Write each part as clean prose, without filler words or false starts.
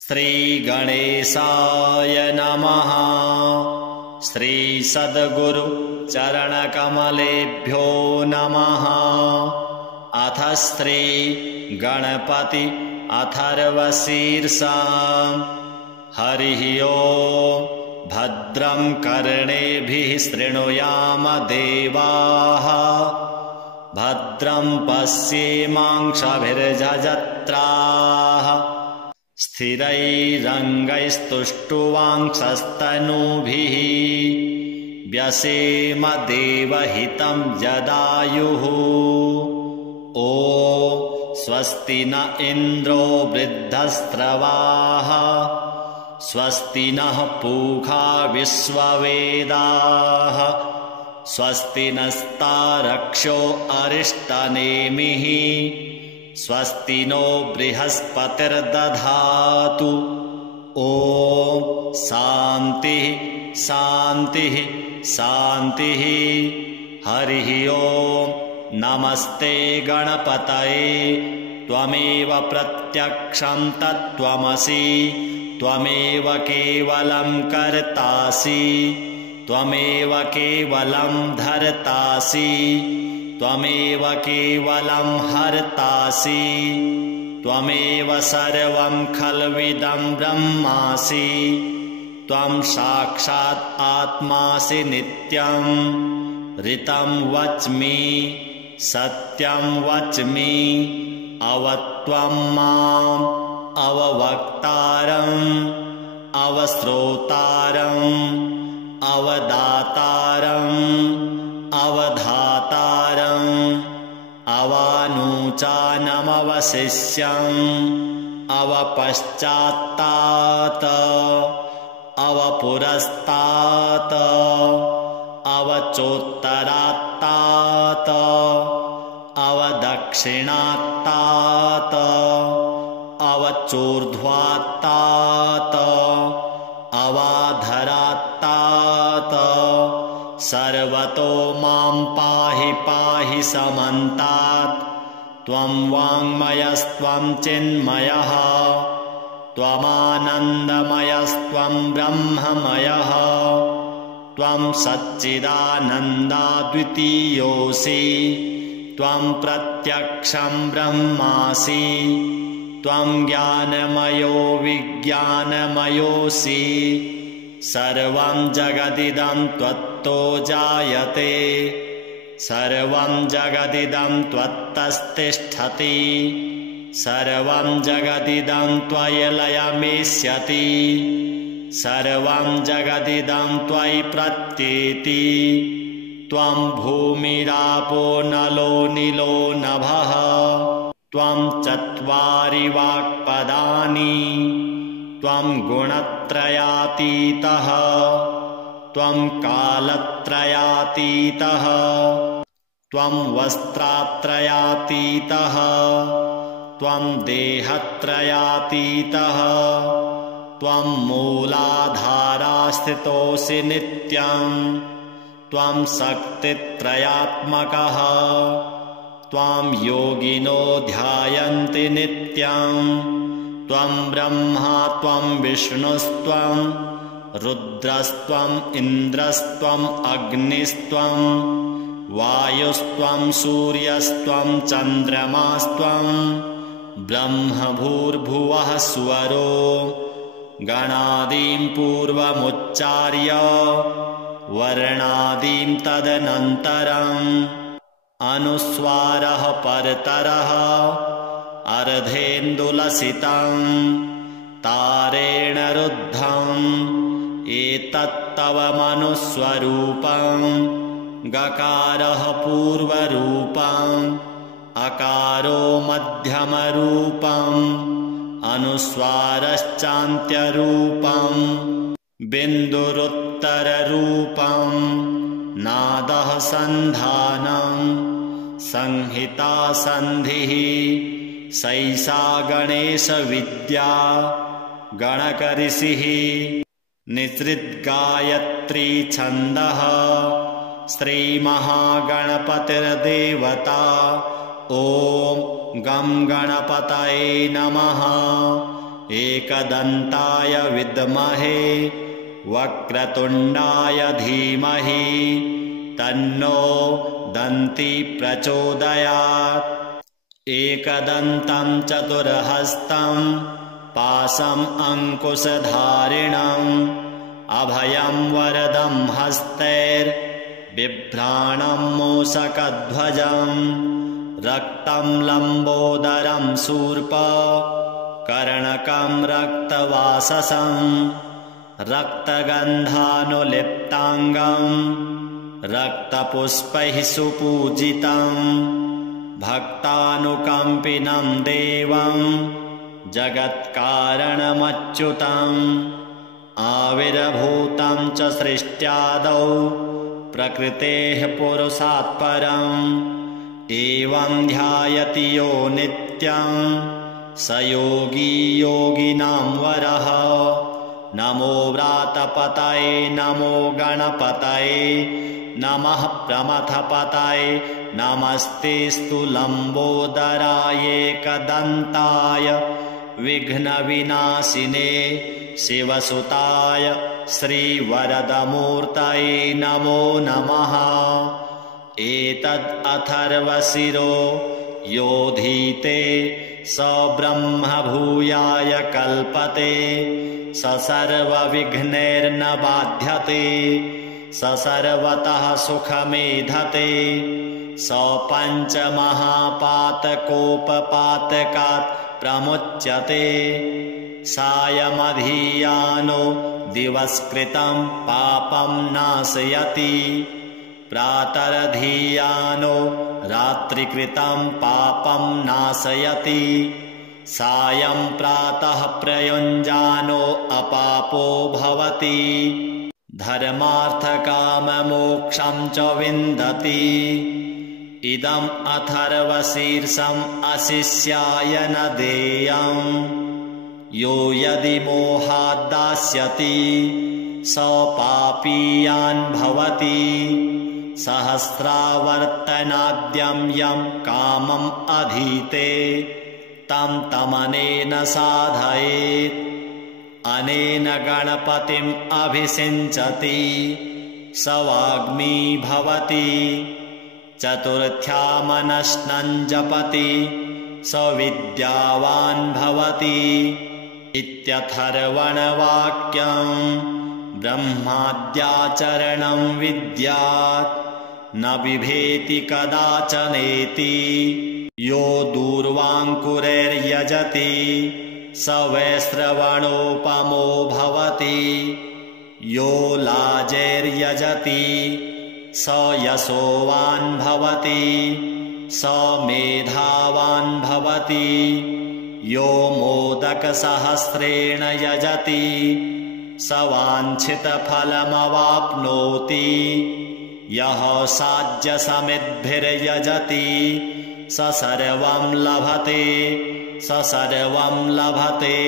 श्रीगणेशाय नमः। श्रीसद्गुरु चरणकमलेभ्यो नमः। अथ श्री गणपति अथर्वशीर्षा। हरिः ओम्। भद्रं कर्णेभिः शृणुयाम देवाः। भद्रं पश्येमाक्षभिर्यजत्राः। स्थिरैरङ्गैस्तुष्टुवांसस्तनूभिः। व्यसेम देवहितं यदायुः। ॐ स्वस्ति न इन्द्रो वृद्धस्रवाः। स्वस्ति नः पूषा विश्ववेदाः। स्वस्ति नस्तारक्षो अरिष्टनेमिः। स्वस्ति नो बृहस्पतिर्दधातु। ॐ शान्तिः शान्तिः शान्तिः। हरिः ओम्। नमस्ते गणपतये। त्वमेव प्रत्यक्षं तत्त्वमसि। त्वमेव केवलं कर्तासि। त्वमेव केवलं धर्तासि। त्वमेव केवलं हर्तासि। त्वमेव सर्वं खल्विदं ब्रह्मासि। त्वं साक्षात् आत्मासि नित्यं। ऋतं वच्मि सत्यं वच्मि। अवत्वं माम् अववक्तारम् अवश्रोतारम् अवदातारम् अवधातारम् अवानूचानमवशिष्यम् अवपश्चात्तात् अवपुरस्तात् अवचोत्तरात्तात् अवदक्षिणात्तात् अवचोर्ध्वात्तात् अवाधरात्तात्। सर्वतो मां पाहि पाहि समन्तात्। त्वं वाङ्मयस्त्वं चिन्मयः। त्वमानन्दमयस्त्वं ब्रह्ममयः। त्वं सच्चिदानन्दाद्वितीयोऽसि। त्वं प्रत्यक्षं ब्रह्मासि। त्वं ज्ञानमयो विज्ञानमयोऽसि। सर्वं जगदिदं त्वत्तो जायते। सर्वं जगदिदं त्वत्तस्तिष्ठति। सर्वं जगदिदं त्वयि लयमेष्यति। सर्वं जगदिदं त्वयि प्रत्येति। त्वं भूमिरापो नलो निलो नभः। त्वं चत्वारि वाक्पदानि। त्वं गुणत्रयातीतः। त्वं कालत्रयातीतः। त्वं वस्त्रात्रयातीतः। त्वं देहत्रयातीतः। त्वं मूलाधारास्थितोऽसि नित्यं। त्वं शक्तित्रयात्मकः। त्वां योगिनो ध्यायन्ति नित्यं। त्वं ब्रह्मा त्वं विष्णुस्त्वं रुद्रस्त्वं इन्द्रस्त्वं अग्निस्त्वं वायुस्त्वं सूर्यस्त्वं चन्द्रमास्त्वं ब्रह्मभूर्भुवः स्वरो। गणादीं पूर्वमुच्चार्य वर्णादीं तदनन्तरम्। अनुस्वारः परतरः अर्धेन्दुलसितं। तारेण रुद्धम् एतत्तव मनुस्वरूपं। गकारः पूर्वरूपम् अकारो मध्यमरूपम् अनुस्वारश्चान्त्यरूपम् बिन्दुरुत्तररूपम्। नादः सन्धानं संहिता सन्धिः। सैषा गणेशविद्या गणकऋषिः। निसृद्गायत्री छन्दः श्रीमहागणपतिर्देवता। ॐ गं गणपतये नमः। एकदन्ताय विद्महे वक्रतुण्डाय धीमहि तन्नो दन्ती प्रचोदयात्। एकदन्तं चतुर्हस्तं पाशम् अङ्कुशधारिणम् अभयं वरदं हस्तैर्बिभ्राणं मूषकध्वजं रक्तं लम्बोदरं शूर्प कर्णकं रक्तवाससं रक्तगन्धानुलिप्ताङ्गं रक्तपुष्पैः सुपूजितं भक्तानुकम्पिनं देवं जगत्कारणमच्युतम् आविर्भूतं च सृष्ट्यादौ प्रकृतेः पुरुषात् परम् एवं ध्यायति यो नित्यं स योगी योगिनां वरः। नमो व्रातपतये नमो गणपतये नमः प्रमथपतये नमस्तेऽस्तु लम्बोदराय एकदन्ताय विघ्नविनाशिने शिवसुताय श्रीवरदमूर्तये नमो नमः। एतद् अथर्वशिरो योधीते स ब्रह्म भूयाय कल्पते स सर्वविघ्नैर्न बाध्यते स सर्वतः सुखमेधते स पञ्चमहापातकोपपातकात् प्रमुच्यते। सायमधियानो दिवस्कृतं पापं नाशयति प्रातरधियानो रात्रिकृतं पापं नाशयति सायं प्रातः प्रयुञ्जानो अपापो भवति धर्मार्थकाममोक्षं च विन्दति। इदम् अथर्वशीर्षम् अशिष्याय न देयम् यो यदि मोहाद्दास्यति स पापीयान् भवति सहस्रावर्तनाद्यं यं कामम् अधीते तं तमनेन साधयेत्। अनेन गणपतिम् अभिषिञ्चति स वाग्मी भवति चतुर्थ्यामनश्नं जपति स विद्यावान् भवति इत्यथर्वणवाक्यम्। ब्रह्माद्याचरणं विद्यात् न बिभेति कदाचनेति यो दूर्वाङ्कुरैर्यजति स वैश्रवणोपमो भवति यो लाजैर्यजति स यशोवान् भवति स मेधावान् भवति यो मोदकसहस्रेण यजति स वाञ्छितफलमवाप्नोति यः साज्यसमिद्भिर्यजति स सर्वं लभते स सर्वं लभते।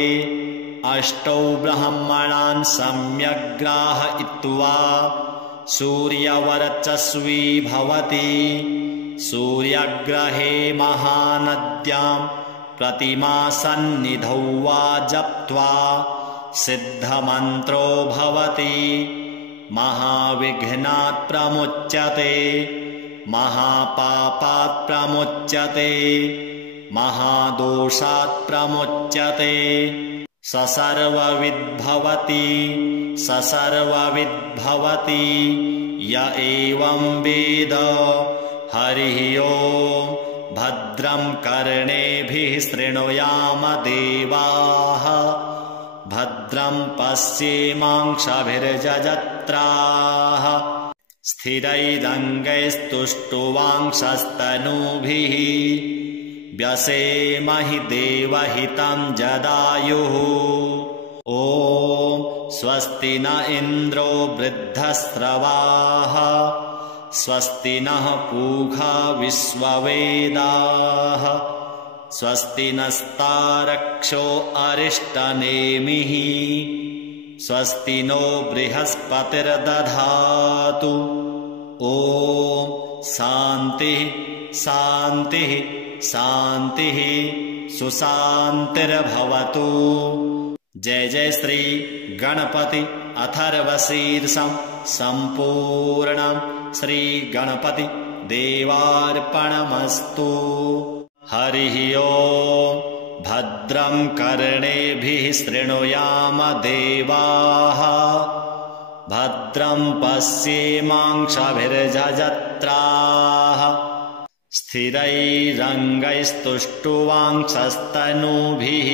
अष्टौ ब्रह्मणान् सम्यग्ग्राहयित्वा सूर्यवर्चस्वी भवति सूर्यग्रहे महानद्यां प्रतिमासन्निधौ वा जप्त्वा सिद्धमन्त्रो भवति महाविघ्नात् प्रमुच्यते महापापात् प्रमुच्यते महादोषात् प्रमुच्यते स सर्वविद्भवति स सर्वविद्भवति य एवं वेद। हरिः ओम्। भद्रं कर्णेभिः शृणुयाम देवाः भद्रं पश्येमांशभिर्जजत्राः स्थिरैरङ्गैस्तुष्टुवांशस्तनूभिः व्यसेमहि देवहितं जदायुः। ॐ स्वस्ति न इन्द्रो वृद्धस्रवाः स्वस्ति नः पूषा विश्ववेदाः स्वस्ति नस्तारक्षो अरिष्टनेमिः स्वस्ति नो बृहस्पतिर्दधातु। ॐ शान्तिः शान्तिः शान्तिः। सुशान्तिर्भवतु। जय जय श्री गणपति अथर्वशीर्षं सम्पूर्णं श्री गणपति देवार्पणमस्तु। हरिः ओम्। भद्रं कर्णेभिः शृणुयाम देवाः, भद्रं पश्येमांशभिर्जजत्राः, स्थिरैरङ्गैस्तुष्टुवांशस्तनूभिः,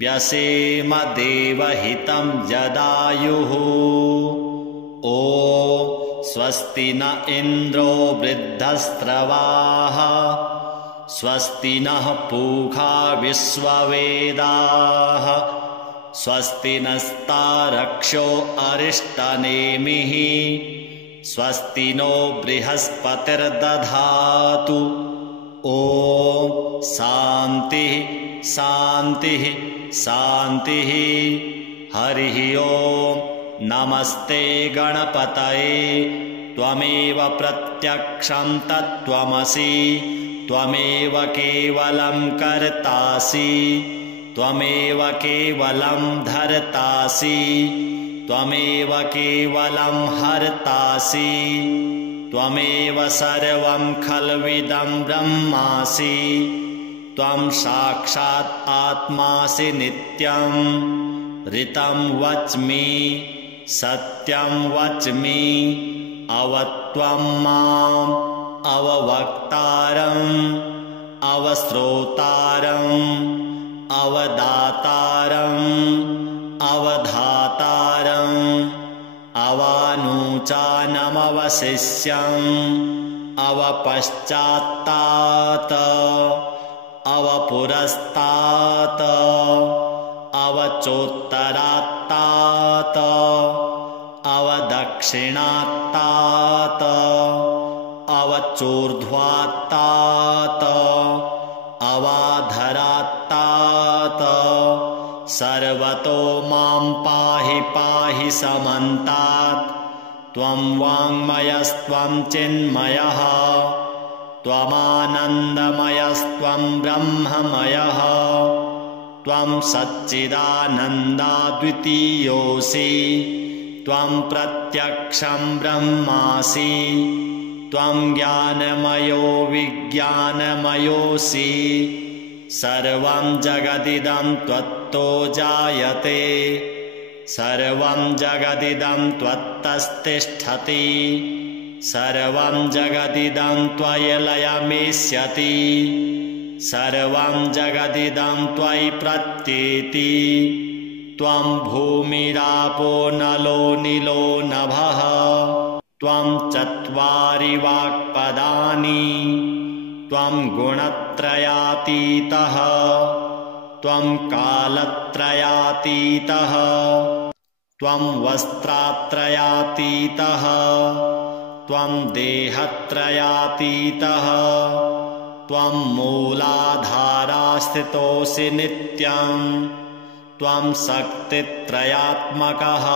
व्यसेम देवहितं जदायुः। ॐ स्वस्ति न इन्द्रो वृद्धस्रवाः, स्वस्ति नः पूषा विश्ववेदाः, स्वस्ति नस्तारक्षो अरिष्टनेमिः, स्वस्ति नो बृहस्पतिर्दधातु। ॐ शान्तिः शान्तिः शान्तिः। हरिः ओम्। नमस्ते गणपतये। त्वमेव प्रत्यक्षं तत्त्वमसि, त्वमेव केवलं कर्तासि, त्वमेव केवलं धर्तासि, त्वमेव केवलं हर्तासि, त्वमेव सर्वं खल्विदं ब्रह्मासि, त्वं साक्षात् आत्मासि नित्यं। ऋतं वच्मि सत्यं वच्मि, अवत्वं माम् अववक्तारम् अवश्रोतारम् अवदातारम् अवधातारम्, अवानुचानमवशिष्यम् अवपश्चात्तात् अवपुरस्तात् अवचोत्तरात्तात् अवदक्षिणात्तात् अवचोर्ध्वात्तात् अवाधरात्तात्, सर्वतो मां पाहि पाहि समन्तात्। त्वं वाङ्मयस्त्वं चिन्मयः, त्वमानन्दमयस्त्वं ब्रह्ममयः, त्वं सच्चिदानन्दाद्वितीयोऽसि, त्वं प्रत्यक्षं ब्रह्मासि, त्वं ज्ञानमयो विज्ञानमयोऽसि। सर्वं जगदिदं त्वत्तो जायते, सर्वं जगदिदं त्वत्तस्तिष्ठति, सर्वं जगदिदं त्वयि लयमेष्यति, सर्वं जगदिदं त्वयि प्रत्येति। त्वं भूमिरापो नलो निलो नभः, त्वं चत्वारि वाक्पदानि, त्वं गुणत्रयातीतः, त्वं कालत्रयातीतः, त्वं वस्त्रात्रयातीतः, त्वं देहत्रयातीतः, त्वं मूलाधारास्थितोऽसि नित्यं, त्वं शक्तित्रयात्मकः,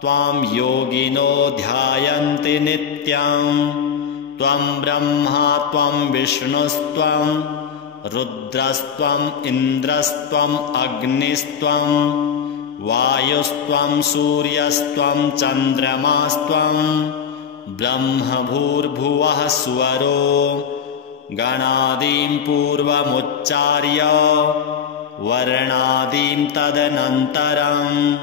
त्वां योगिनो ध्यायन्ति नित्यं। त्वं ब्रह्मा त्वं विष्णुस्त्वं रुद्रस्त्वम् इन्द्रस्त्वम् अग्निस्त्वं वायुस्त्वं सूर्यस्त्वं चन्द्रमास्त्वं ब्रह्म भूर्भुवः स्वरो गणादीं पूर्वमुच्चार्य वर्णादीं तदनन्तरम्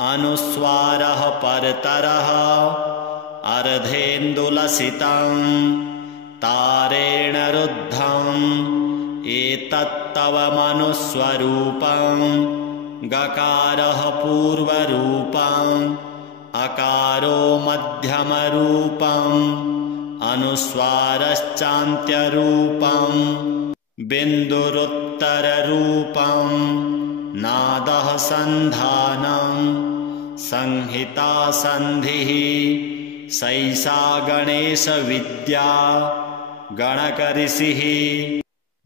अनुस्वारः परतरः अर्धेन्दुलसितं तारेण रुद्धम् एतत्तव मनुस्वरूपं गकारः पूर्वरूपम् अकारो मध्यमरूपम् अनुस्वारश्चान्त्यरूपम् बिन्दुरुत्तररूपम् नादः सन्धानम् संहिता सन्धिः सैषा गणेशविद्या गणकऋषिः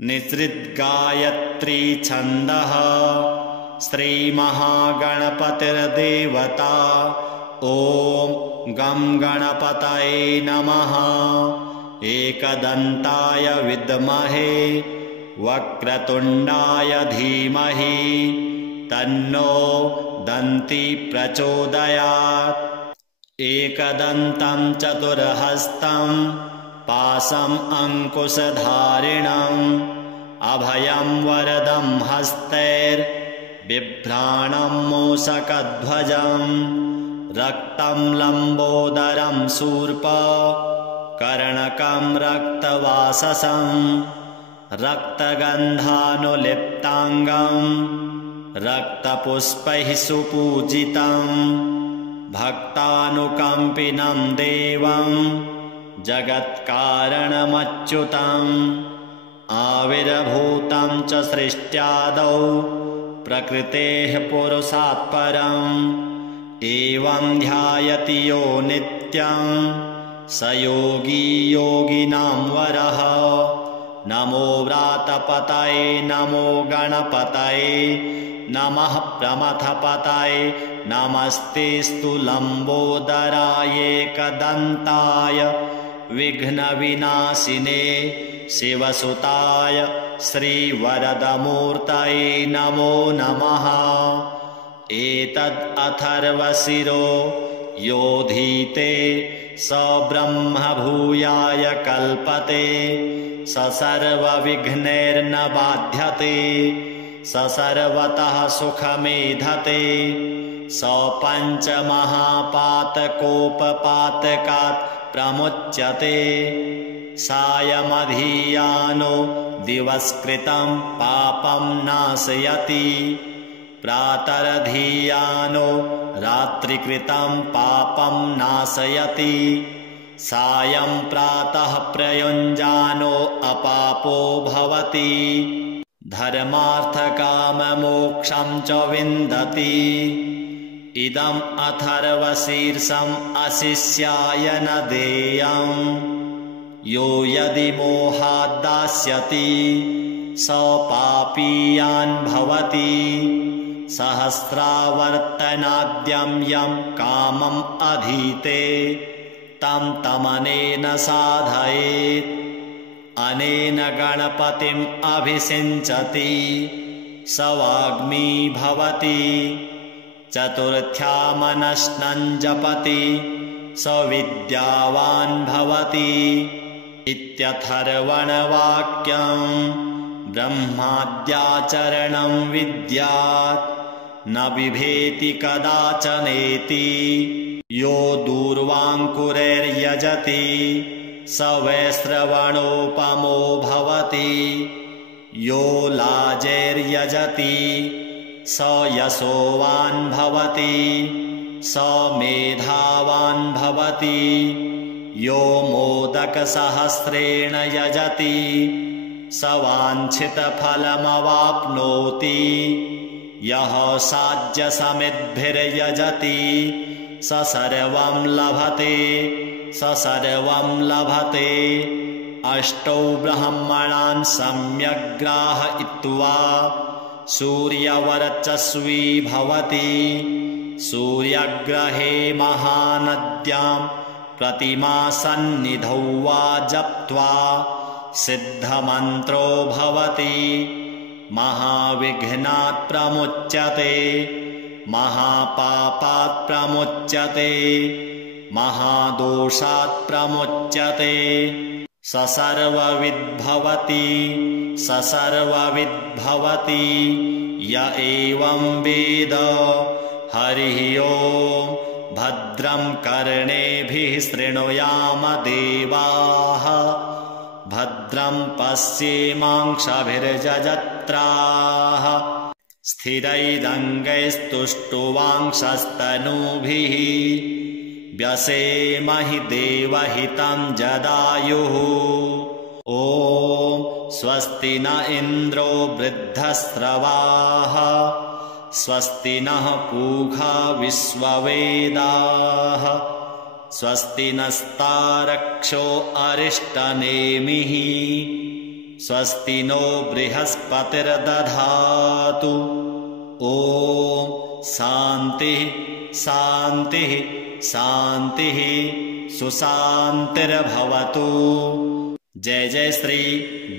निसृद्गायत्री छन्दः श्रीमहागणपतिर्देवता ॐ गं गणपतये नमः एकदन्ताय विद्महे वक्रतुण्डाय धीमहि तन्नो दन्ती प्रचोदयात्। एकदन्तं चतुर्हस्तं पाशम् अंकुशधारिणम् अभयं वरदं हस्तैर्बिभ्राणं मूषकध्वजम् रक्तं लम्बोदरं शूर्पकर्णकं रक्तवाससं रक्तगन्धानुलिप्ताङ्गं रक्तपुष्पैः सुपूजितं भक्तानुकम्पिनं देवं जगत्कारणमच्युतम् आविर्भूतं च सृष्ट्यादौ प्रकृतेः पुरुषात् परम् एवं ध्यायति यो नित्यं स योगी योगिनां वरः। नमो व्रातपतये नमो गणपतये नमः प्रमथपतये नमस्तेऽस्तु लम्बोदराय एकदन्ताय विघ्नविनाशिने शिवसुताय श्रीवरदमूर्तये नमो नमः। एतद् अथर्वशिरो योधीते स ब्रह्म भूयाय कल्पते स सर्वविघ्नैर्न बाध्यते स सर्वतः सुखमेधते स पञ्चमहापातकोपपातकात् प्रमुच्यते। सायमधियानो दिवस्कृतं पापं नाशयति प्रातरधियानो रात्रिकृतं पापं नाशयति। सायं प्रातः प्रयुञ्जानो अपापो भवति धर्मार्थकाममोक्षं च विन्दति। इदम् अथर्वशीर्षम् अशिष्याय न देयम् यो यदि मोहाद्दास्यति स पापीयान् भवति। सहस्रावर्तनाद्यं यं कामम् अधीते तं तमनेन साधयेत्। अनेन गणपतिम् अभिषिञ्चति स वाग्मी भवति। चतुर्थ्यामनश्नं जपति स विद्यावान् भवति इत्यथर्वणवाक्यम्। ब्रह्माद्याचरणं विद्यात् न बिभेति कदाचनेति। यो दूर्वाङ्कुरैर्यजति स वैश्रवणोपमो भवति। यो लाजैर्यजति स यशोवान् भवति स मेधावान् भवति। यो मोदकसहस्रेण यजति स वाञ्छितफलमवाप्नोति। यः साज्यसमिद्भिर्यजति स सर्वं लभते स सर्वं लभते। अष्टौ ब्रह्मणान् सम्यग् ग्राहयित्वा सूर्यवर्चस्वी भवति। सूर्यग्रहे महानद्यां प्रतिमासन्निधौ वा जप्त्वा सिद्धमन्त्रो भवति। महाविघ्नात् प्रमुच्यते महापापात् प्रमुच्यते महादोषात् प्रमुच्यते। स सर्वविद्भवति स सर्वविद्भवति य एवं वेद। हरिः ओम्। भद्रं कर्णेभिः शृणुयाम देवाः भद्रं पश्येमांशभिर्जजत्राः। स्थिरैरङ्गैस्तुष्टुवांशस्तनूभिः व्यसेमहि देवहितं जदायुः। ॐ स्वस्ति न इन्द्रो वृद्धस्रवाः स्वस्ति नः पूषा विश्ववेदाः स्वस्ति नस्तारक्षो अरिष्टनेमिः स्वस्ति नो बृहस्पतिर्दधातु। ॐ शान्तिः शान्तिः शान्तिः सुशान्तिर्भवतु। जय जय श्री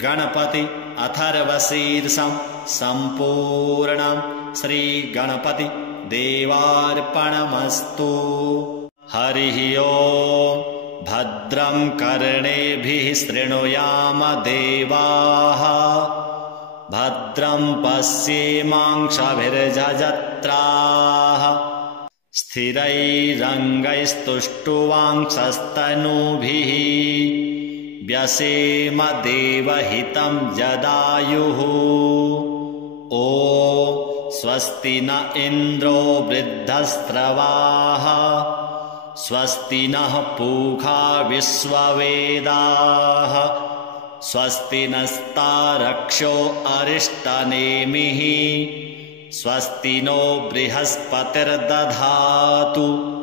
गणपति अथर्वशीर्षं सम्पूर्णं श्रीगणपति देवार्पणमस्तु। हरिः ओम्। भद्रं कर्णेभिः शृणुयाम देवाः, भद्रं पश्येमांशभिर्जजत्राः, स्थिरैरङ्गैस्तुष्टुवांसस्तनूभिः, व्यसेम देवहितं यदायुः। ॐ स्वस्ति न इन्द्रो वृद्धस्रवाः, स्वस्ति नः पूषा विश्ववेदाः, स्वस्ति नस्तारक्षो अरिष्टनेमिः, स्वस्ति नो बृहस्पतिर्दधातु।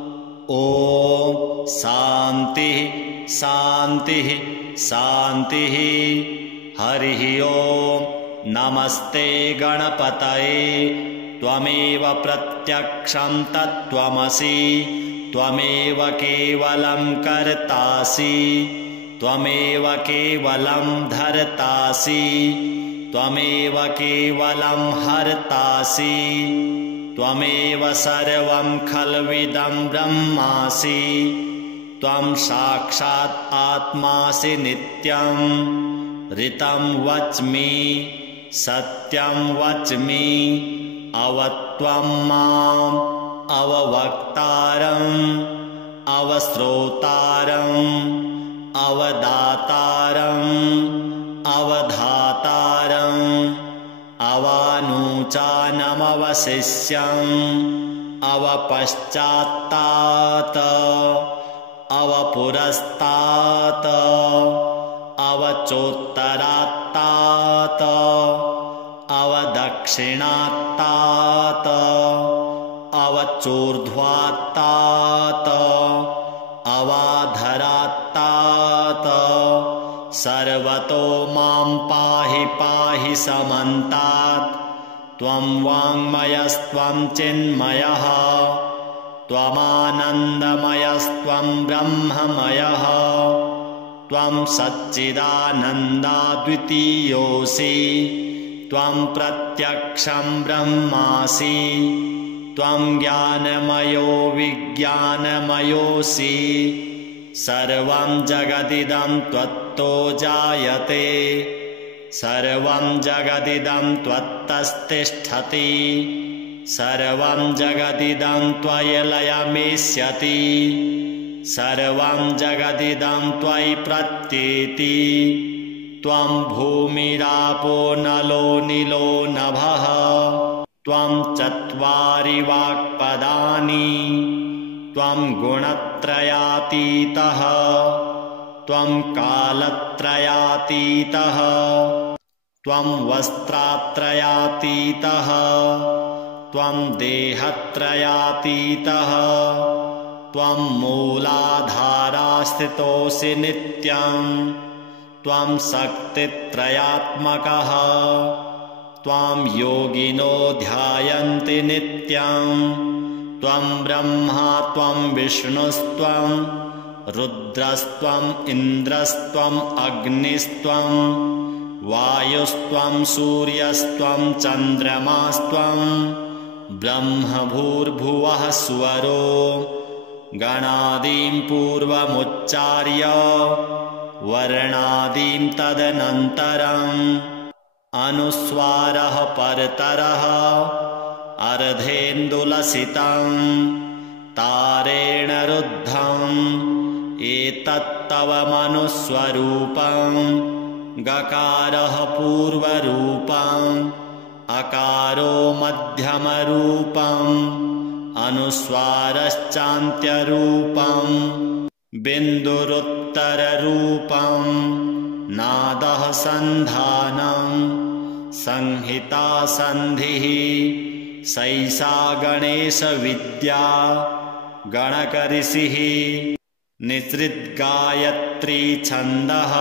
ॐ शान्तिः शान्तिः शान्तिः। हरिः ओम्। नमस्ते गणपतये। त्वमेव प्रत्यक्षं तत्त्वमसि, त्वमेव केवलं कर्तासि, त्वमेव केवलं धर्तासि, त्वमेव केवलं हर्तासि, त्वमेव सर्वं खल्विदं ब्रह्मासि, त्वं साक्षात् आत्मासि नित्यं। ऋतं वच्मि सत्यं वच्मि, अवत्वं माम् अववक्तारम् अवश्रोतारम् अवदातारम् अवधातारम्, अवानूचानमवशिष्यम् अवपश्चात्तात् अवपुरस्तात् अवचोत्तरात्तात् अवदक्षिणात्तात् अवचोर्ध्वात्तात् अवाधरात्तात्, सर्वतो मां पाहि पाहि समन्तात्। त्वं वाङ्मयस्त्वं चिन्मयः, त्वमानन्दमयस्त्वं ब्रह्ममयः, त्वं सच्चिदानन्दाद्वितीयोऽसि, त्वं प्रत्यक्षं ब्रह्मासि, त्वं ज्ञानमयो विज्ञानमयोऽसि। सर्वं जगदिदं त्वत्तो जायते, सर्वं जगदिदं त्वत्तस्तिष्ठति, सर्वं जगदिदं त्वयि लयमेष्यति, सर्वं जगदिदं त्वयि प्रत्येति। त्वं भूमिरापो नलो निलो नभः, त्वं चत्वारि वाक्पदानि, त्वं गुणत्रयातीतः, त्वं कालत्रयातीतः, त्वं वस्त्रात्रयातीतः, त्वं देहत्रयातीतः, त्वं मूलाधारास्थितोऽसि नित्यं, त्वं शक्तित्रयात्मकः, त्वां योगिनो ध्यायन्ति नित्यं। त्वं ब्रह्मा त्वं विष्णुस्त्वं रुद्रस्त्वं इन्द्रस्त्वं अग्निस्त्वं वायुस्त्वं सूर्यस्त्वं चन्द्रमास्त्वं ब्रह्मभूर्भुवः स्वरो। गणादीं पूर्वमुच्चार्य वर्णादीं तदनन्तरम् अनुस्वारः परतरः अर्धेन्दुलसितं तारेण रुद्धम् एतत्तव मनुस्वरूपं। गकारः पूर्वरूपम् अकारो मध्यमरूपम् अनुस्वारश्चान्त्यरूपम् बिन्दुरुत्तररूपम्। नादः सन्धानम् संहिता सन्धिः सैषा गणेशविद्या गणकऋषिः। निसृद्गायत्री छन्दः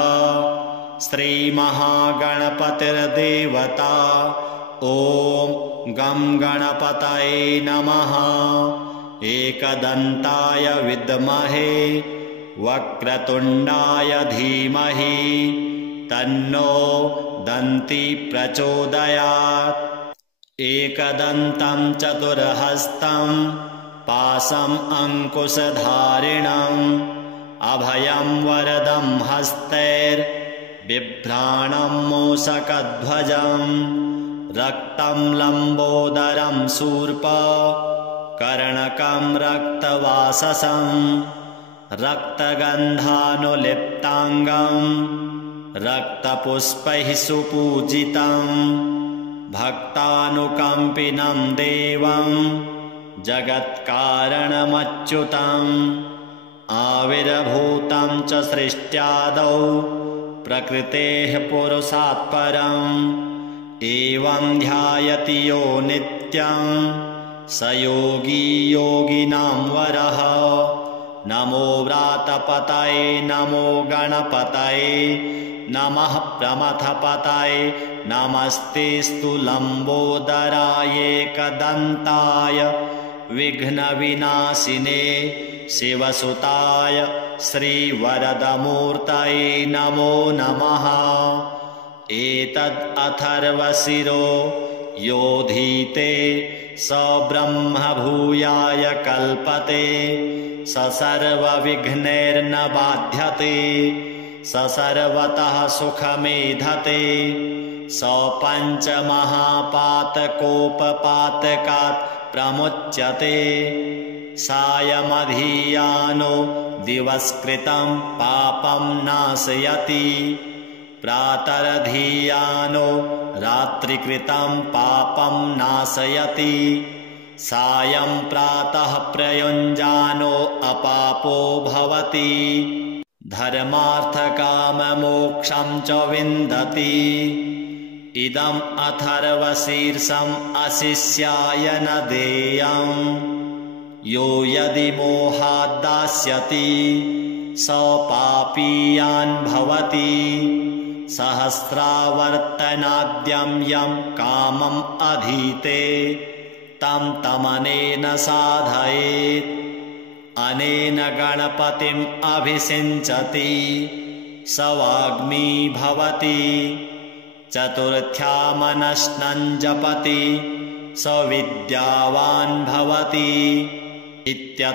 श्रीमहागणपतिर्देवता। ॐ गं गणपतये नमः। एकदन्ताय विद्महे वक्रतुण्डाय धीमहि तन्नो दन्ती प्रचोदयात्। एकदन्तं चतुर्हस्तं पाशम् अंकुशधारिणम् अभयं वरदं हस्तैर्बिभ्राणं मूषकध्वजम् रक्तं लम्बोदरं शूर्प कर्णकं रक्तवाससं रक्तगन्धानुलिप्ताङ्गं रक्तपुष्पैः सुपूजितं भक्तानुकम्पिनं देवं जगत्कारणमच्युतम् आविर्भूतं च सृष्ट्यादौ प्रकृतेः पुरुषात् परम् एवं ध्यायति यो नित्यं स योगी योगिनां वरः। नमो व्रातपतये नमो गणपतये नमः प्रमथपतये नमस्तेऽस्तु लम्बोदराय एकदन्ताय विघ्नविनाशिने शिवसुताय श्रीवरदमूर्तये नमो नमः। एतद् अथर्वशिरो योधीते स ब्रह्म भूयाय कल्पते स सर्वविघ्नैर्न बाध्यते स सर्वतः सुखमेधते स पञ्चमहापातकोपपातकात् प्रमुच्यते। सायमधियानो दिवस्कृतं पापं नाशयति प्रातरधियानो रात्रिकृतं पापं नाशयति। सायं प्रातः प्रयुञ्जानो अपापो भवति धर्मार्थकाममोक्षं च विन्दति। इदम् अथर्वशीर्षम् अशिष्याय न देयम् यो यदि मोहात् दास्यति स पापीयान् भवति। सहस्रावर्तनाद्यं यं कामम् अधीते तं तमनेन साधयेत् अनेन गणपतिम् अभिषिञ्चति स वाग्मी भवति। चतुर्थ्यामनश्नं जपति स विद्यावान् भवति इत्यथर्वणवाक्यम्।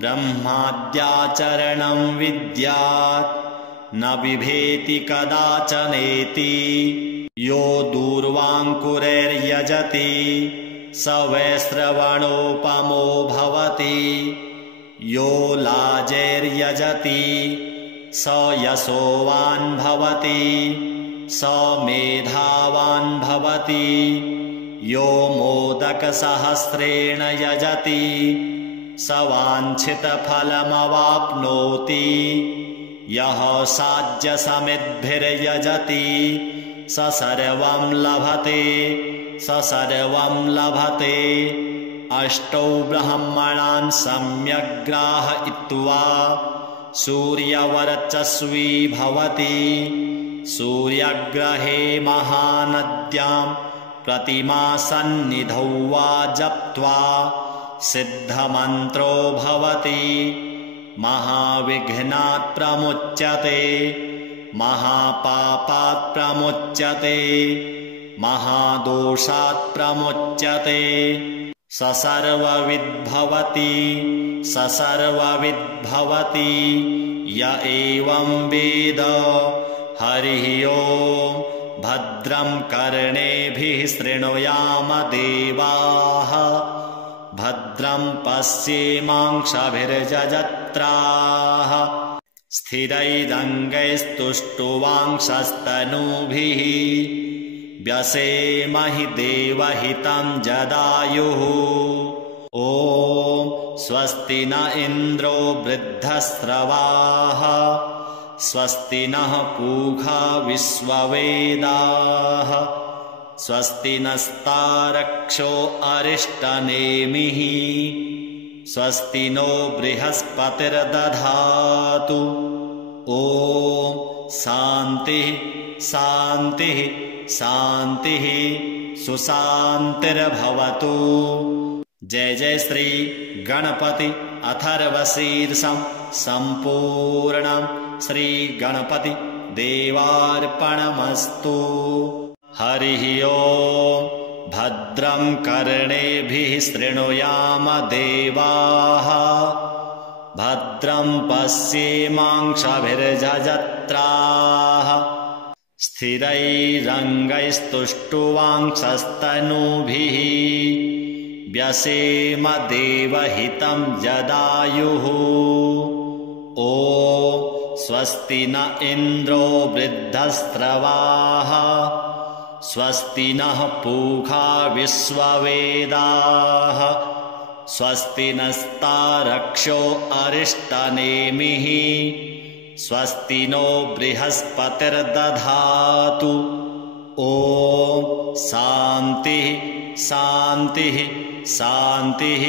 ब्रह्माद्याचरणं विद्यात् न बिभेति कदाचनेति यो दूर्वाङ्कुरैर्यजति स वैश्रवणोपमो भवति यो लाजैर्यजति स यशोवान् भवति स मेधावान् भवति यो मोदकसहस्रेण यजति स वाञ्छितफलमवाप्नोति यः साज्यसमिद्भिर्यजति स सर्वं लभते स सर्वं लभते। अष्टौ ब्रह्मणान् सम्यग् ग्राहयित्वा सूर्यवर्चस्वी भवति। सूर्यग्रहे महानद्यां प्रतिमासन्निधौ वा जप्त्वा सिद्धमन्त्रो भवति। महाविघ्नात् प्रमुच्यते महापापात् प्रमुच्यते महादोषात् प्रमुच्यते। स सर्वविद्भवति स सर्वविद्भवति य एवं वेद। हरिः ओम्। भद्रं कर्णेभिः शृणुयाम देवाः भद्रं पश्येमांशभिर्जजत्राः स्थिरैरङ्गैस्तुष्टुवांशस्तनूभिः व्यसेमहि देवहितं जदायुः। ॐ स्वस्ति न इन्द्रो वृद्धस्रवाः स्वस्ति नः पूषा विश्ववेदाः स्वस्ति नस्तारक्षो अरिष्टनेमिः स्वस्ति नो बृहस्पतिर्दधातु। ॐ शान्तिः शान्तिः शान्तिः सुशान्तिर्भवतु। जय जय श्री गणपति अथर्वशीर्षं सम्पूर्णं श्री गणपति देवार्पणमस्तु। हरिः ओम्। भद्रं कर्णेभिः शृणुयाम देवाः। भद्रं पश्येमांशभिर्जजत्राः। स्थिरैरङ्गैस्तुष्टुवांशस्तनूभिः। व्यसेम देवहितं यदायुः। ॐ स्वस्ति न इन्द्रो वृद्धस्रवाः। स्वस्ति नः पूषा विश्ववेदाः। स्वस्ति नस्तारक्षो अरिष्टनेमिः। स्वस्ति नो बृहस्पतिर्दधातु। ॐ शान्तिः शान्तिः शान्तिः।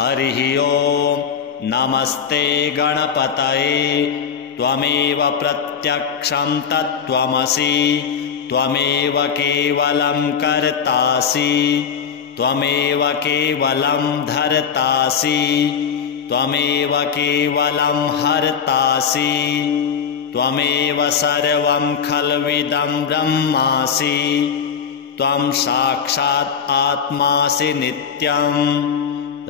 हरिः ओम्। नमस्ते गणपतये। त्वमेव प्रत्यक्षं तत्त्वमसि। त्वमेव केवलं कर्तासि। त्वमेव केवलं धर्तासि। त्वमेव केवलं हर्तासि। त्वमेव सर्वं खल्विदं ब्रह्मासि। त्वं साक्षात् आत्मासि नित्यं।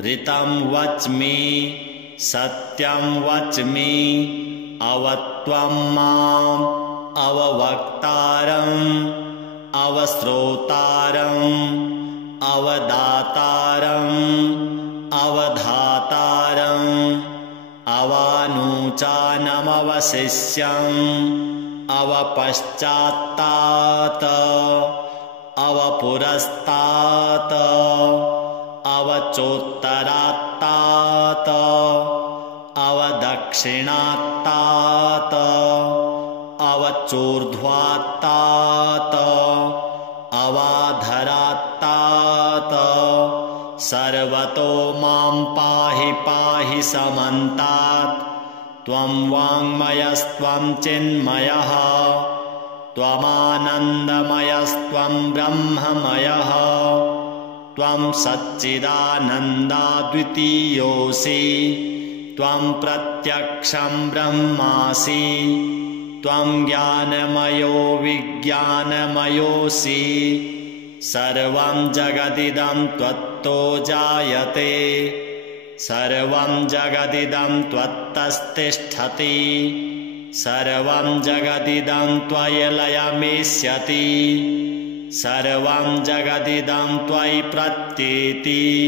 ऋतं वच्मि सत्यं वच्मि। अवत्वं माम् अववक्तारम् अवश्रोतारम् अवदातारम् अवधातारम् अवानूचानमवशिष्यम् अवपश्चात्तात् अवपुरस्तात् अवचोत्तरात्तात् अवदक्षिणात्तात् अवचोर्ध्वात्तात् अवाधरात्तात् सर्वतो मां पाहि पाहि समन्तात्। त्वं वाङ्मयस्त्वं चिन्मयः। त्वमानन्दमयस्त्वं ब्रह्ममयः। त्वं सच्चिदानन्दाद्वितीयोऽसि। त्वं प्रत्यक्षं ब्रह्मासि। त्वं ज्ञानमयो विज्ञानमयोऽसि। सर्वं जगदिदं त्वत्तो जायते। सर्वं जगदिदं त्वत्तस्तिष्ठति। सर्वं जगदिदं त्वयि लयमेष्यति। सर्वं जगदिदं त्वयि प्रत्येति।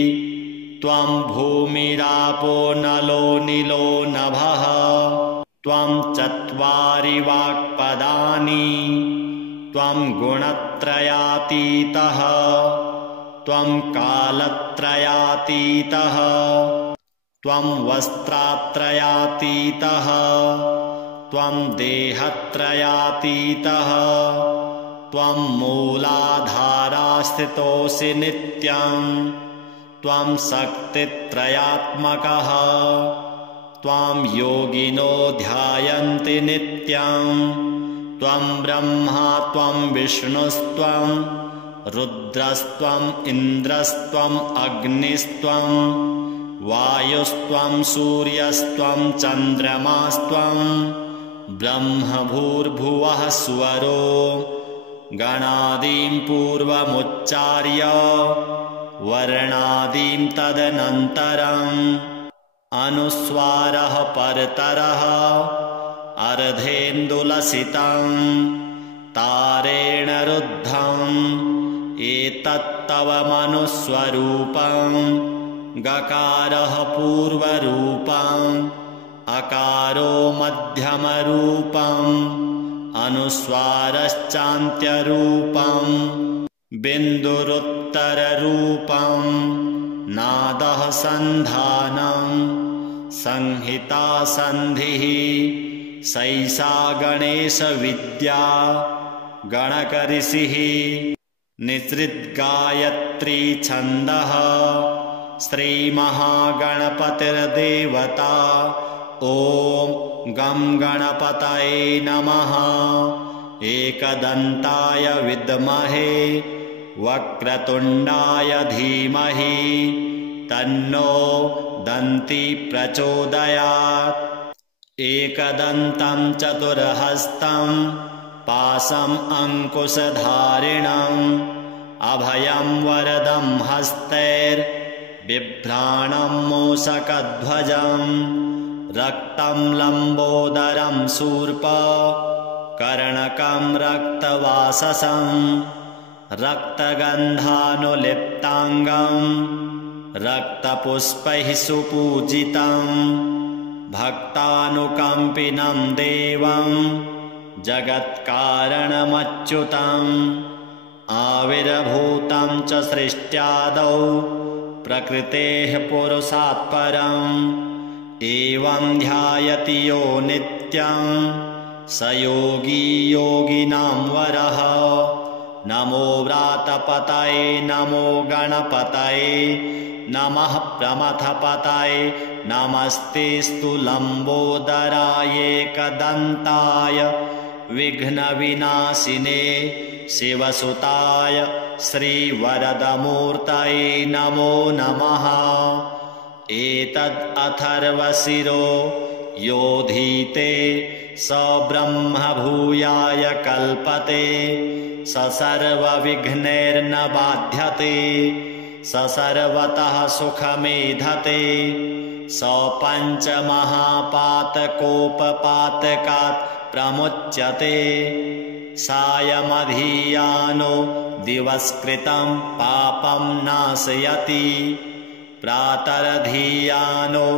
त्वं भूमिरापो नलो निलो नभः। त्वं चत्वारि वाक्पदानि। त्वं गुणत्रयातीतः। त्वं कालत्रयातीतः। त्वं वस्त्रात्रयातीतः। त्वं देहत्रयातीतः। त्वं मूलाधारास्थितोऽसि नित्यं। त्वं शक्तित्रयात्मकः। त्वां योगिनो ध्यायन्ति नित्यं। त्वं ब्रह्मा त्वं विष्णुस्त्वं रुद्रस्त्वम् इन्द्रस्त्वम् अग्निस्त्वं वायुस्त्वं सूर्यस्त्वं चन्द्रमास्त्वं ब्रह्मभूर्भुवः स्वरो गणादीं पूर्वमुच्चार्य वर्णादीं तदनन्तरम् अनुस्वारः परतरः अर्धेन्दुलसितं तारेण रुद्धम् एतत्तव मनुस्वरूपं गकारः पूर्वरूपम् अकारो मध्यमरूपम् अनुस्वारश्चान्त्यरूपम् बिन्दुरुत्तररूपम् नादः सन्धानम् संहिता सन्धिः सैषा गणेशविद्या गणकऋषिः निसृद्गायत्री छन्दः श्रीमहागणपतिर्देवता ॐ गं गणपतये नमः एकदन्ताय विद्महे वक्रतुण्डाय धीमहि तन्नो दन्ती प्रचोदयात् एकदन्तं चतुर्हस्तं पाशम् अङ्कुशधारिणम् अभयं वरदं हस्तैर्बिभ्राणं मूषकध्वजं रक्तं लम्बोदरं शूर्प कर्णकं रक्तवाससं रक्तगन्धानुलिप्ताङ्गं रक्तपुष्पैः सुपूजितं भक्तानुकम्पिनं देवं जगत्कारणमच्युतम् आविर्भूतं च सृष्ट्यादौ प्रकृतेः पुरुषात् परम् एवं ध्यायति यो नित्यं स योगी योगिनां वरः। नमो व्रातपतये नमो गणपतये नमः प्रमथपतये नमस्तेऽस्तु लम्बोदराय एकदन्ताय विघ्नविनाशिने शिवसुताय श्रीवरदमूर्तये नमो नमः। एतद् अथर्वशिरो योधीते स ब्रह्म भूयाय कल्पते स सर्वविघ्नैर्न बाध्यते स सर्वतः सुखमेधते स पञ्चमहापातकोपपातकात् प्रमुच्यते सायमधियानो दिवस्कृतं पापं नाशयति प्रातरधियानो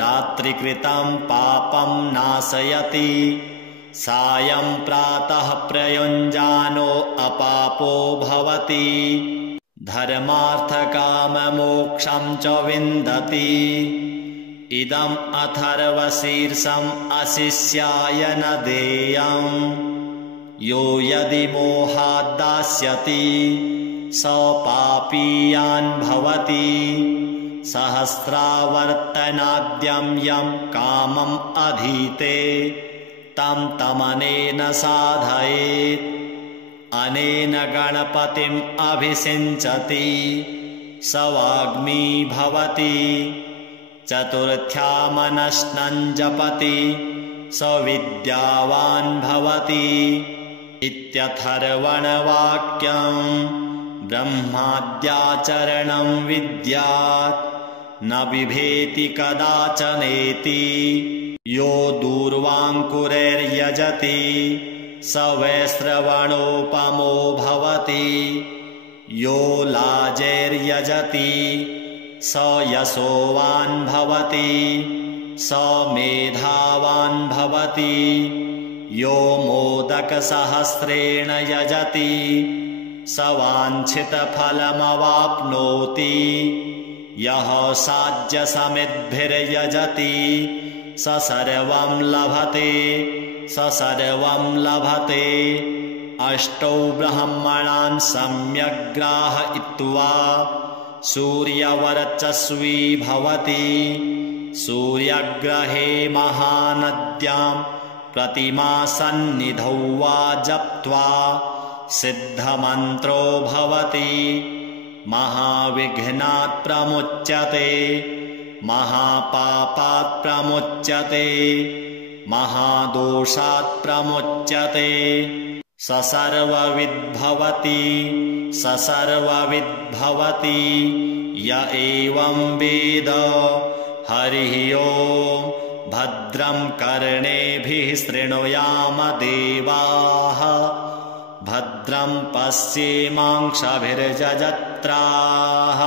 रात्रिकृतं पापं नाशयति सायं प्रातः प्रयुञ्जानो अपापो भवति धर्मार्थकाममोक्षं च विन्दति। इदम् अथर्वशीर्षम् अशिष्याय न देयम् यो यदि मोहाद्दास्यति स पापीयान् भवति सहस्रावर्तनाद्यं यं कामम् अधीते तं तमनेन साधयेत् अनेन गणपतिम् अभिषिञ्चति स वाग्मी भवति चतुर्थ्यामनश्नं जपति स विद्यावान् भवति इत्यथर्वणवाक्यम् ब्रह्माद्याचरणं विद्यात् न बिभेति कदाचनेति यो दूर्वाङ्कुरैर्यजति स वैश्रवणोपमो भवति यो लाजैर्यजति स यशोवान् भवति स मेधावान् भवति यो मोदकसहस्रेण यजति स वाञ्छितफलमवाप्नोति यः साज्यसमिद्भिर्यजति स सर्वं लभते स सर्वं लभते। अष्टौ ब्रह्मणान् सम्यग्ग्राहयित्वा सूर्यवर्चस्वी भवति सूर्यग्रहे महानद्यां प्रतिमासन्निधौ वा जप्त्वा सिद्धमन्त्रो भवति महाविघ्नात् प्रमुच्यते महापापात् प्रमुच्यते महादोषात् प्रमुच्यते स सर्वविद्भवति स सर्वविद्भवति य एवं वेद। हरिः ओम्। भद्रं कर्णेभिः शृणुयाम देवाः भद्रं पश्येमांशभिर्जजत्राः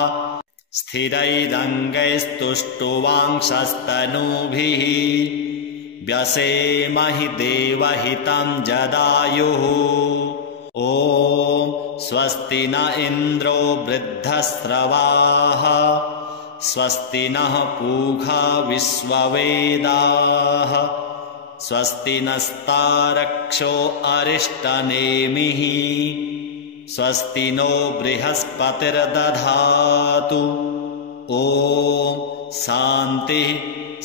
स्थिरैरङ्गैस्तुष्टुवांशस्तनूभिः व्यसेमहि देवहितं जदायुः। ॐ स्वस्ति न इन्द्रो वृद्धस्रवाः स्वस्ति नः पूषा विश्ववेदाः स्वस्ति नस्तारक्षो अरिष्टनेमिः स्वस्ति नो बृहस्पतिर्दधातु। ॐ शान्तिः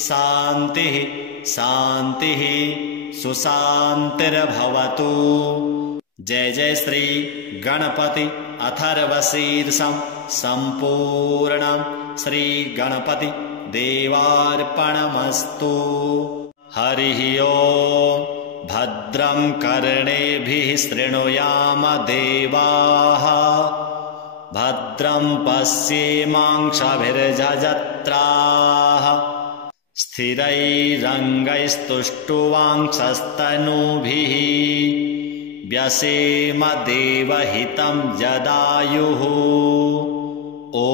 शान्तिः शान्तिः सुशान्तिर्भवतु। जय जय श्री गणपति अथर्वशीर्षं सम्पूर्णं श्री गणपति देवार्पणमस्तु। हरिः ओम् भद्रं कर्णेभिः शृणुयाम देवाः भद्रं पश्येमांशभिर्जजत्राः स्थिरैरङ्गैस्तुष्टुवांशस्तनूभिः व्यसेम देवहितं जदायुः ॐ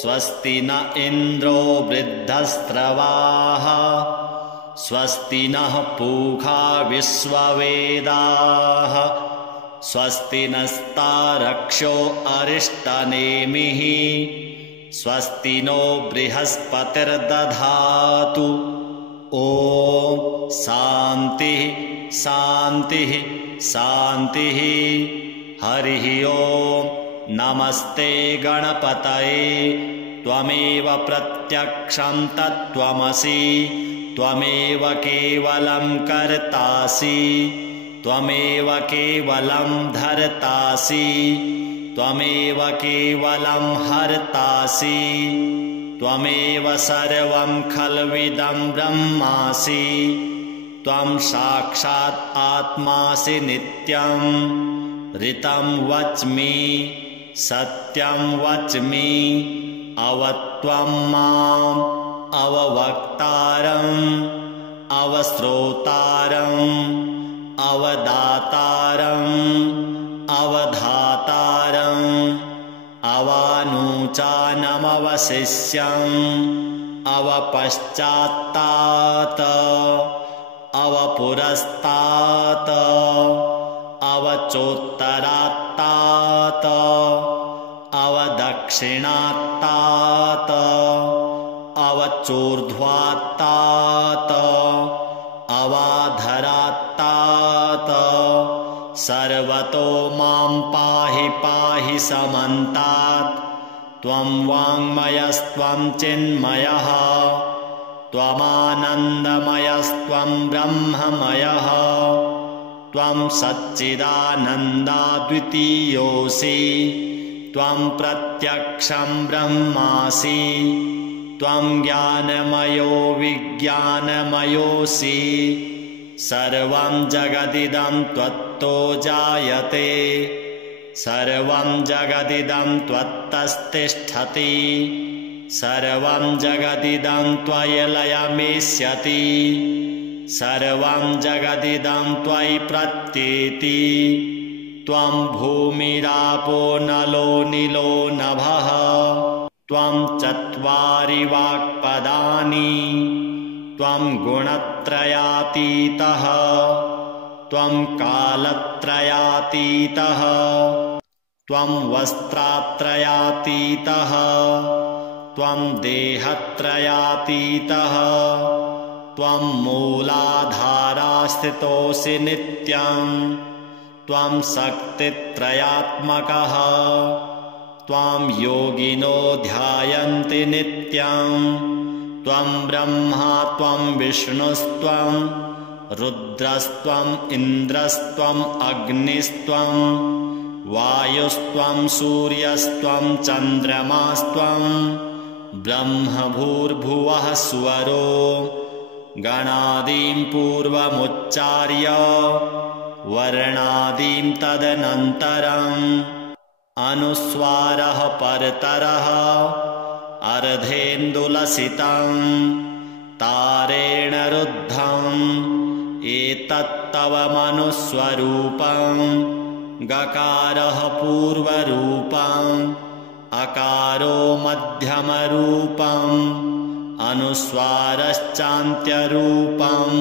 स्वस्ति न इन्द्रो वृद्धस्रवाः स्वस्ति नः पूषा विश्ववेदाः स्वस्ति नस्तारक्षो अरिष्टनेमिः स्वस्ति नो बृहस्पतिर्दधातु ॐ शान्तिः शान्तिः शान्तिः हरिः ओम् नमस्ते गणपतये त्वमेव प्रत्यक्षं तत्त्वमसि त्वमेव केवलं कर्तासि त्वमेव केवलं धर्तासि त्वमेव केवलं हर्तासि त्वमेव सर्वं खल्विदं ब्रह्मासि त्वं साक्षात् आत्मासि नित्यं ऋतं वच्मि सत्यं वच्मि अवत्वं माम् अववक्तारम् अवश्रोतारम् अवदातारम् अवधातारम् अवानूचानमवशिष्यम् अवपश्चात्तात् अवपुरस्तात् अवचोत्तरात्तात् अवदक्षिणात्तात् अवचोर्ध्वात्तात् अवाधरात्तात् सर्वतो मां पाहि पाहि समन्तात् त्वं वाङ्मयस्त्वं चिन्मयः त्वमानन्दमयस्त्वं ब्रह्ममयः त्वं सच्चिदानन्दाद्वितीयोऽसि त्वं प्रत्यक्षं ब्रह्मासि त्वं ज्ञानमयो विज्ञानमयोऽसि सर्वं जगदिदं त्वत्तो जायते सर्वं जगदिदं त्वत्तस्तिष्ठति सर्वं जगदिदं त्वयि लयमेष्यति सर्वं जगदिदं त्वयि प्रत्येति त्वं भूमिरापो नलो निलो नभः त्वं चत्वारि वाक्पदानि त्वं गुणत्रयातीतः त्वं कालत्रयातीतः त्वं वस्त्रात्रयातीतः त्वं देहत्रयातीतः त्वं मूलाधारास्थितोऽसि नित्यं त्वं शक्तित्रयात्मकः त्वां योगिनो ध्यायन्ति नित्यं त्वं ब्रह्मा त्वं विष्णुस्त्वं रुद्रस्त्वम् इन्द्रस्त्वम् अग्निस्त्वं वायुस्त्वं सूर्यस्त्वं चन्द्रमास्त्वं ब्रह्मभूर्भुवः स्वरो गणादीं पूर्वमुच्चार्य वर्णादीं तदनन्तरम् अनुस्वारः परतरः अर्धेन्दुलसितं तारेण रुद्धम् एतत्तव मनुस्वरूपं गकारः पूर्वरूपम् अकारो मध्यमरूपम् अनुस्वारश्चान्त्यरूपम्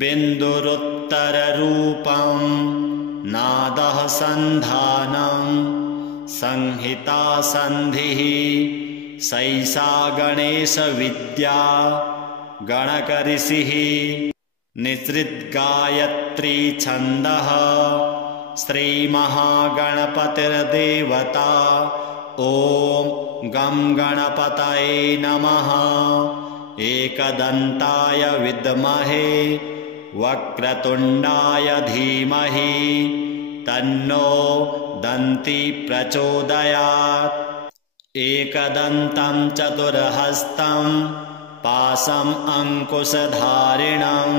बिन्दुरुत्तररूपम् नादः सन्धानम् संहिता सन्धिः सैषा गणेशविद्या गणकऋषिः निसृद्गायत्री छन्दः श्रीमहागणपतिर्देवता ॐ गं गणपतये नमः एकदन्ताय विद्महे वक्रतुण्डाय धीमहि तन्नो दन्ती प्रचोदयात् एकदन्तं चतुर्हस्तं पाशम् अङ्कुशधारिणम्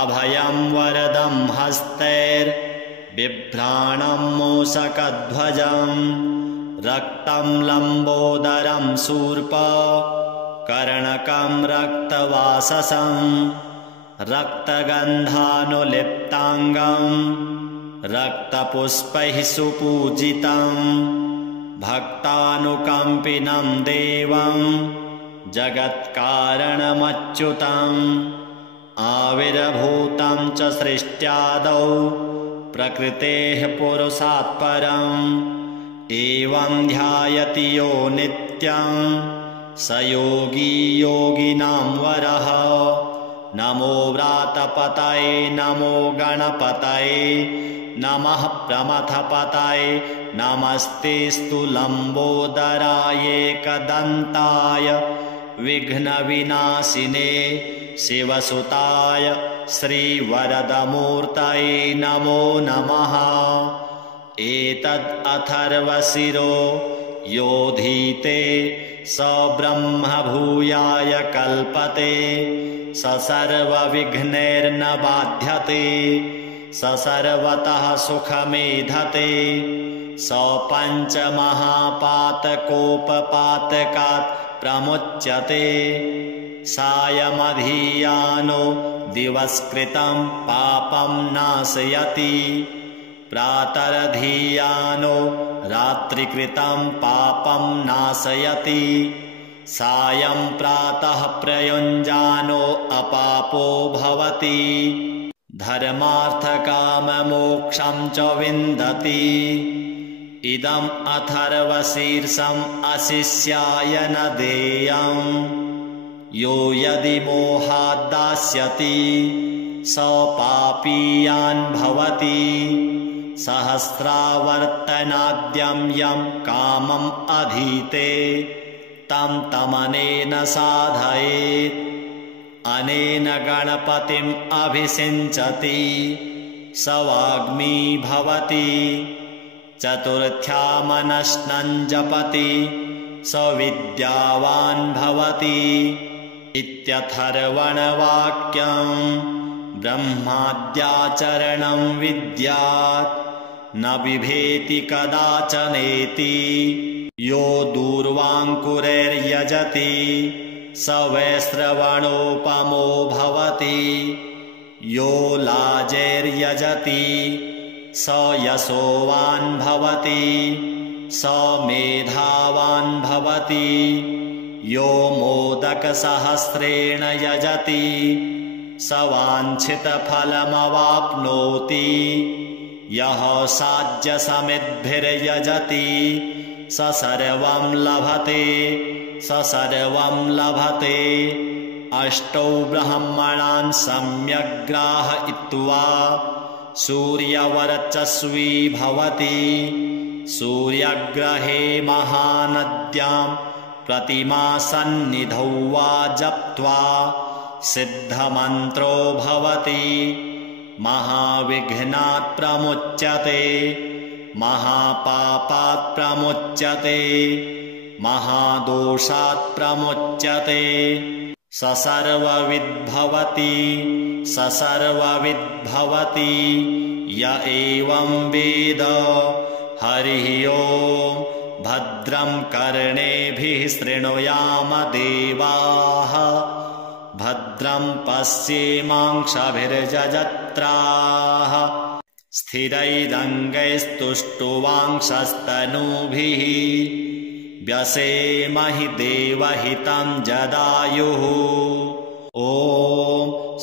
अभयं वरदं हस्तैर्बिभ्राणं मूषकध्वजम् रक्तं लम्बोदरं शूर्प कर्णकं रक्तवाससं रक्तगन्धानुलिप्ताङ्गम् रक्तपुष्पैः सुपूजितं भक्तानुकम्पिनं देवं जगत्कारणमच्युतम् आविर्भूतं च सृष्ट्यादौ प्रकृतेः पुरुषात् परम् एवं ध्यायति यो नित्यं स योगी योगिनां वरः नमो व्रातपतये नमो गणपतये नमः प्रमथपतये नमस्तेऽस्तु लम्बोदराय एकदन्ताय विघ्नविनाशिने शिवसुताय श्रीवरदमूर्तये नमो नमः एतद् अथर्वशिरो योधीते स ब्रह्म भूयाय कल्पते स सर्वविघ्नैर्न बाध्यते स सर्वतः सुखमेधते स पञ्चमहापातकोपपातकात् प्रमुच्यते सायमधीयानो दिवस्कृतं पापं नाशयति प्रातरधीयानो रात्रिकृतं पापं नाशयति सायं प्रातः प्रयुञ्जानो अपापो भवति धर्मार्थकाममोक्षं च विन्दति इदम् अथर्वशीर्षम् अशिष्याय न देयम् यो यदि मोहाद्दास्यति स पापीयान् भवति सहस्रावर्तनाद्यं यं कामम् अधीते तं तमनेन साधयेत् अनेन गणपतिम् अभिषिञ्चति स वाग्मी भवति चतुर्थ्यामनश्नं जपति स विद्यावान् भवति इत्यथर्वणवाक्यम् ब्रह्माद्याचरणं विद्यात् न बिभेति कदाचनेति यो दूर्वाङ्कुरैर्यजति स वैश्रवणोपमो भवति यो लाजैर्यजति स यशोवान् भवति स मेधावान् भवति यो मोदकसहस्रेण यजति स वाञ्छितफलमवाप्नोति यः साज्यसमिद्भिर्यजति स सर्वं लभते स सर्वं लभते अष्टौ ब्रह्मणान् सम्यग्ग्राहयित्वा सूर्यवर्चस्वी भवति सूर्यग्रहे महानद्यां प्रतिमासन्निधौ वा जप्त्वा सिद्धमन्त्रो भवति महाविघ्नात् प्रमुच्यते महापापात् प्रमुच्यते महादोषात् प्रमुच्यते स सर्वविद्भवति स सर्वविद्भवति य एवं वेद हरिः ओम् भद्रं कर्णेभिः शृणुयाम देवाः भद्रं पश्येमांशभिर्जजत्राः स्थिरैरङ्गैस्तुष्टुवांशस्तनूभिः व्यसेमहि देवहितं जदायुः ॐ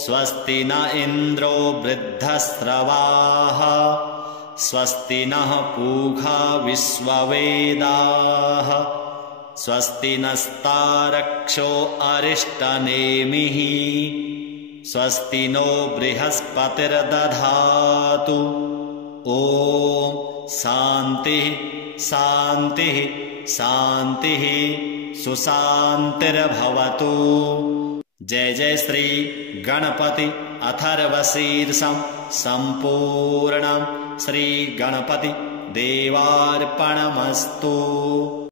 स्वस्ति न इन्द्रो वृद्धस्रवाः स्वस्ति नः पूषा विश्ववेदाः स्वस्ति नस्तारक्षो अरिष्टनेमिः स्वस्ति नो बृहस्पतिर्दधातु ॐ शान्तिः शान्तिः शान्तिः सुशान्तिर्भवतु। जय जय श्री गणपति अथर्वशीर्षं सम्पूर्णं श्री गणपति देवार्पणमस्तु।